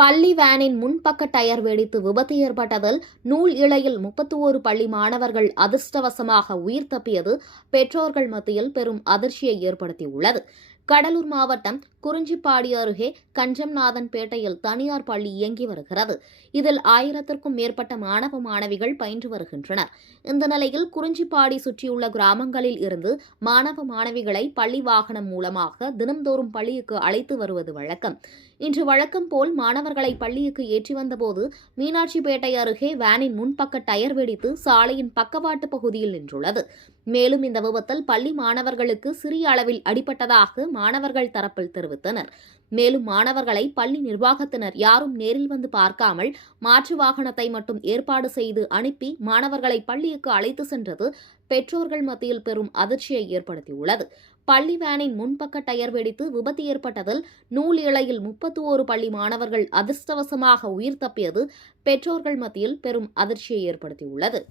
பள்ளி வேனின் முன்பக்க டயர் வெடித்து விபத்து ஏற்பட்டதில் நூல் இழையில் 31 பள்ளி மாணவர்கள் அதிர்ஷ்டவசமாக உயிர் தப்பியது பெற்றோர்கள் மத்தியில் பெரும் அதிர்ச்சியை ஏற்படுத்தியுள்ளது. கடலூர் மாவட்டம் குறிஞ்சிப்பாடி அருகே கஞ்சம்நாதன்பேட்டையில் தனியார் பள்ளி இயங்கி வருகிறது. இதில் 1000த்திற்கும் மேற்பட்ட மாணவ மாணவிகள் பயின்று வருகின்றனர். இந்த நிலையில் குறிஞ்சிப்பாடி சுற்றியுள்ள கிராமங்களில் இருந்து மாணவ மாணவிகளை பள்ளி வாகனம் மூலமாக தினம்தோறும் பள்ளிக்கு அழைத்து வருவது வழக்கம். இன்று வழக்கம் போல் மாணவர்களை பள்ளிக்கு ஏற்றி வந்தபோது மீனாட்சிப்பேட்டை அருகே வேனின் முன்பக்க டயர் வெடித்து சாலையின் பக்கவாட்டு பகுதியில் நின்றுள்ளது. மேலும் இந்த விபத்தில் பள்ளி மாணவர்களுக்கு சிறிய அளவில் அடிபட்டதாக மாணவர்கள் தரப்பில் தெரிவித்தனர். மேலும் மாணவர்களை பள்ளி நிர்வாகத்தினர் யாரும் நேரில் வந்து பார்க்காமல் மாற்று வாகனத்தை மட்டும் ஏற்பாடு செய்து அனுப்பி மாணவர்களை பள்ளிக்கு அழைத்து சென்றது பெற்றோர்கள் மத்தியில் பெரும் அதிர்ச்சியை ஏற்படுத்தியுள்ளது. பள்ளி வேனின் முன்பக்க டயர் வெடித்து விபத்து ஏற்பட்டதில் நூல் இழையில் 31 பள்ளி மாணவர்கள் அதிர்ஷ்டவசமாக உயிர் தப்பியது பெற்றோர்கள் மத்தியில் பெரும் அதிர்ச்சியை ஏற்படுத்தியுள்ளது.